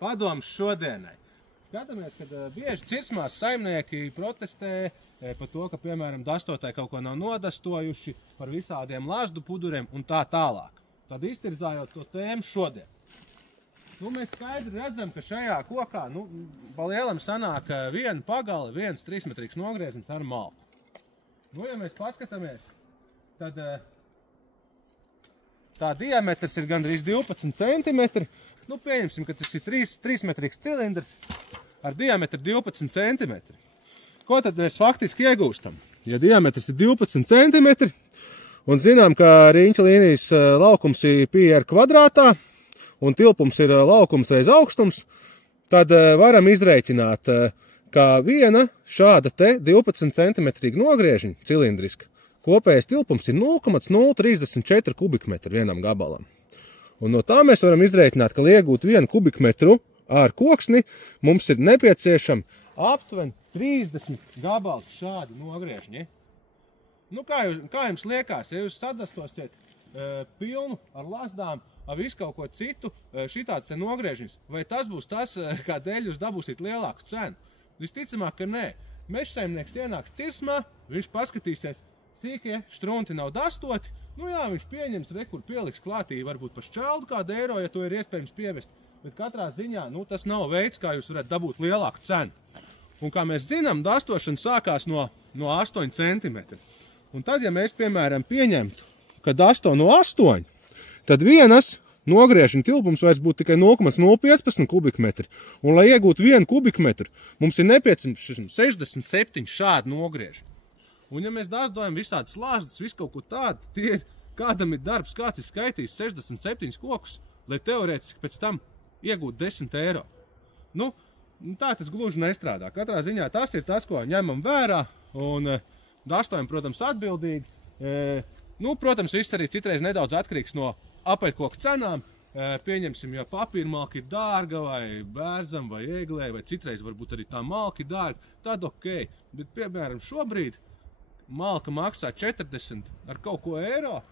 padoms šodienai. Skatāmies, ka bieži cirsmās saimnieki protestē par to, ka, piemēram, dastotāji kaut ko nav nodastojuši, par visādiem lazdu puduriem un tā tālāk. Tad iztirzājot to tēmu šodien. Mēs skaidri redzam, ka šajā kokā, pa lielam sanāk viena pagale, viens 3-metrīgs nogrieziens ar malku. Ja mēs paskatāmies, tad tā diametrs ir gandrīz 12 centimetri. Pieņemsim, ka tas ir 3-metrīgs cilindrs ar diametru 12 centimetri. Ko tad mēs faktiski iegūstam? Ja diametrs ir 12 centimetri un zinām, ka riņķa līnijas laukums ir pi ar kvadrātā un tilpums ir laukums reiz augstums, tad varam izrēķināt, ka viena šāda te 12 centimetrīga nogriežiņa cilindriska kopējais tilpums ir 0,034 kubikmetru vienam gabalam. Un no tā mēs varam izrēķināt, ka, lai iegūtu 1 kubikmetru ar koksni, mums ir nepieciešami aptuveni 30 gabali šādi nogriežņi. Kā jums liekas, ja jūs sadastosiet pilnu ar lazdām, ar visu kaut ko citu, šitāds te nogriežņus, vai tas būs tas, kādēļ jūs dabūsiet lielāku cenu? Visticamāk, ka nē. Mežsaimnieks ienāks cirsmā, viņš paskatīsies, sīkie štrunti nav dastoti, viņš pieņems, kur pieliks klātī varbūt pa šķeldu kādu eiro, ja to ir iespējams pievest, bet katrā ziņā, tas nav veids, kā jūs varat dabūt lielāku cenu. Un kā mēs zinām, dastošana sākās no 8 centimetri. Un tad, ja mēs, piemēram, pieņemtu, ka dasto no 8, tad vienas nogriežiņa tilpums vairs būtu tikai 0,015 kubikmetri. Un, lai iegūtu 1 kubikmetru, mums ir nepieciešams 67 šādi nogrieži. Un, ja mēs dastojam visādas lāzdas, visu kaut ko tādu, kādam ir darbs, kāds ir skaitījis 67 kokus, lai teorētiski pēc tam iegūtu 10 eiro. Tā tas gluži nestrādā. Katrā ziņā tas ir tas, ko ņemam vērā un dastojam, protams, atbildīgi. Protams, viss arī citreiz nedaudz atkarīgs no apaļkoku cenām. Pieņemsim, ja papīrmalka ir dārga vai bērzam vai ēglē, vai citreiz varbūt arī tā malka ir dārga, tad ok. Bet, piemēram, šobrīd malka maksā 40 ar kaut ko eiro,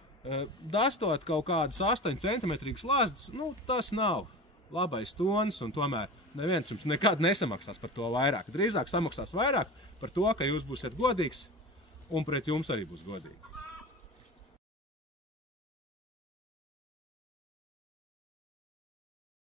dastot kaut kādas 8 centimetrīgas lazdas, tas nav labais tons, un tomēr neviens jums nekad nesamaksās par to vairāk. Drīzāk samaksās vairāk par to, ka jūs būsiet godīgs, un pret jums arī būs godīgi.